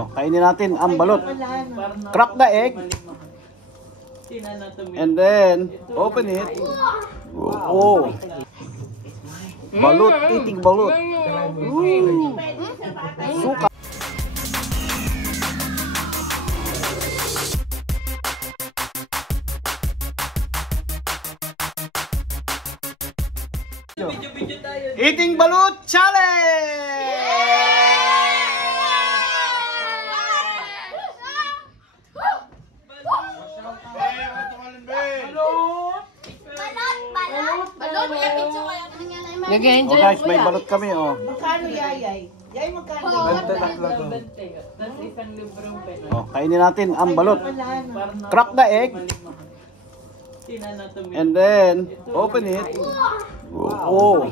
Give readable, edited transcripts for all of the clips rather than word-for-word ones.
Oh, kainin natin ang balot. Crack the egg. And then, open it. Oh. Balot, eating balot. Suka. Eating balut challenge! Oh guys, may balot kami oh. Magkano yayay? Yay, magkano? Oh, kainin natin ang balot. Crack the egg. And then, open it. Oh.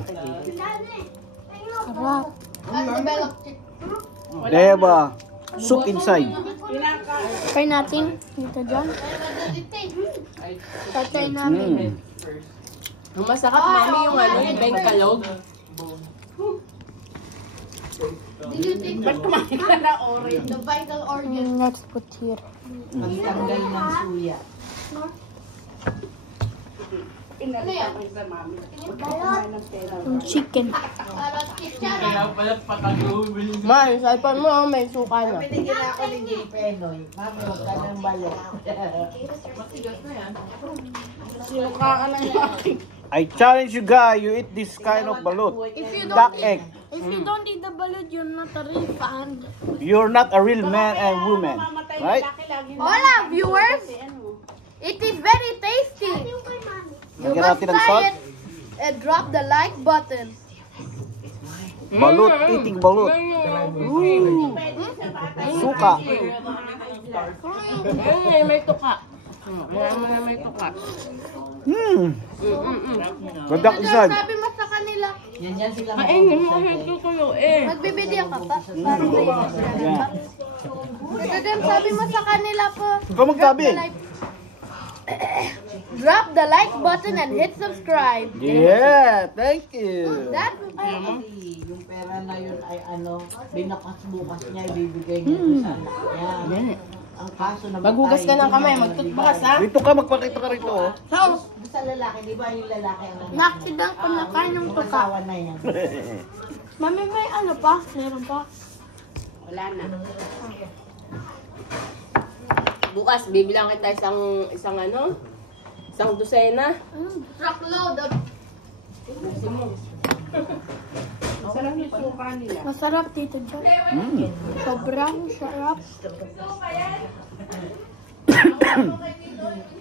Diba? Soup inside. Try natin dito dyan. Tatry namin. Ang masakap, mami, yung ano, yung bengkalog. Ba't kumain ka na orange? The vital organ. Let's put here. Magtanggal ng suya. Yung chicken. Ma, yung cellphone mo, may suka na. Binigyan ako ni Jay Penoy. Mami, huwag ka ng balot. Suka ka na yung I challenge you guys, you eat this kind of balut. Duck egg. If you don't eat the balut, you're not a real fan. You're not a real man and woman, right? Hola, viewers! It is very tasty. You Lagyan must natin ng try salt. it and drop the like button. Balut, eating balut. Suka. Ayun, may tuka. May tuka. Gadak inside. Sabi mo sa kanila, Yan sila Kainin mo kasi tutuyo eh. magbibideo ka pa. Para sa iyo. Ito din, sabi mo sa kanila po. Ikaw magsabi. Drop the like button and hit subscribe. Yeah, thank you. That's yung pera na yun ay ano, binakas bukas niya, ibibigay niya sa anak niya. Ang kaso na Maghugas ka ng kamay, magtutbukas ha. Dito ka, magpakita ka rito. Oh. Sa lalaki, di ba yung lalaki ang na-accident ko na kain ng tuka. asawa na yan. Mami, may ano pa? Meron pa? Wala na. Bukas, bibilang kita isang ano? Isang dosena. Truckload of... Masarap yung suka nila. Masarap dito dyan. Sobrang sarap.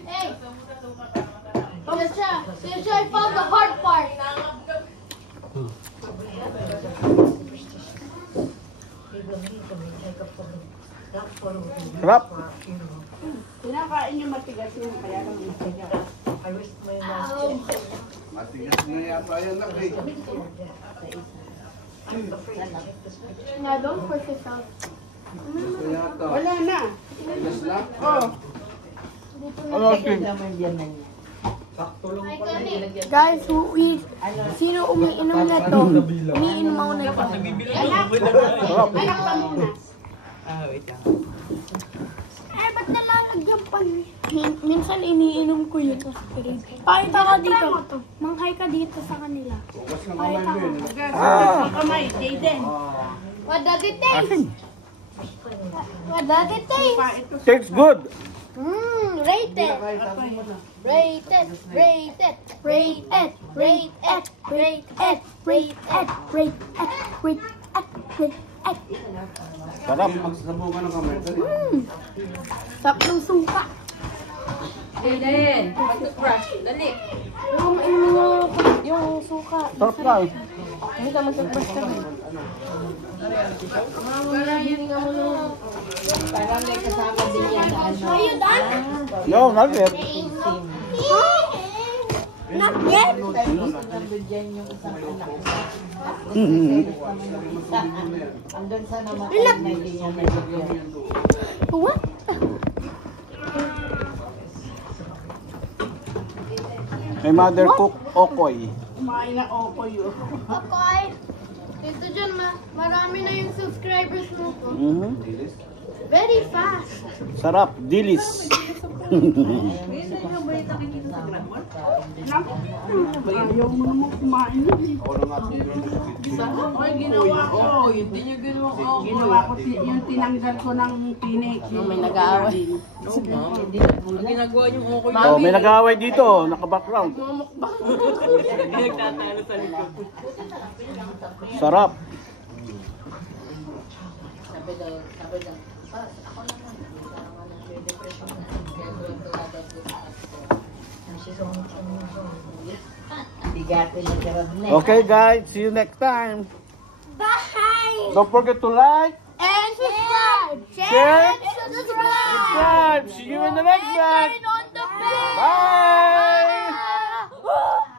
Hey! Sisha, I found the hard part. Sarap. Kinakain yung matigas yung kaya lang matigas. Matigas na yata yan na eh. Now, don't push it out. Yata. Wala na. Matigas na? Oh. Ano asin? Naman yan na yan. Guys, sino umiinom na to? Umiinom ako na to. Sarap. Anak pa muna. Eh, ba't nalalagyan pa? Minsan iniinom ko yun. Pakita ka dito. Manghay ka dito sa kanila. Bukas ng kamay mo yun. Kamay, Jaden. What does it taste? What does it taste? Tastes good. Rate it. Rate it. Rate it. Rate it. Rate it. Rate it. Rate it. Rate it. Rate it. Rate it. Sarap. Magsabukan ng kamay. Sarap ng suka. Jaden, mag-brush. Dali. Yung suka. Sarap na eh. Hindi ka mag-brush ka. Parang may kasama din yan na ano. Are you done? No, not yet. Not yet? Nandun dyan yung isang anak. Andun sa namatay na hindi niya nabigyan. What? My mother cook okoy. Kumain na opo yun. Okay. Dito dyan, marami na yung subscribers mo po. Very fast. Sarap, dilis. Ayaw mo naman kumain yun. Ako na nga siguro. Ay, ginawa ko. Hindi niya ginawa ko. Ginawa ko yung tinanggal ko ng tinik. May nag-aaway. Ginagawa niyo okay. Oh, may nag-aaway dito, naka-background. Nagtatalo sa likod. Sarap. Sabi daw, ako naman. Depression na. Bigatin na garab na. Okay guys, see you next time. Bye. Don't forget to like, And subscribe. Share. And subscribe. subscribe. See you in the next one. Turn on the bell. Bye. Bye.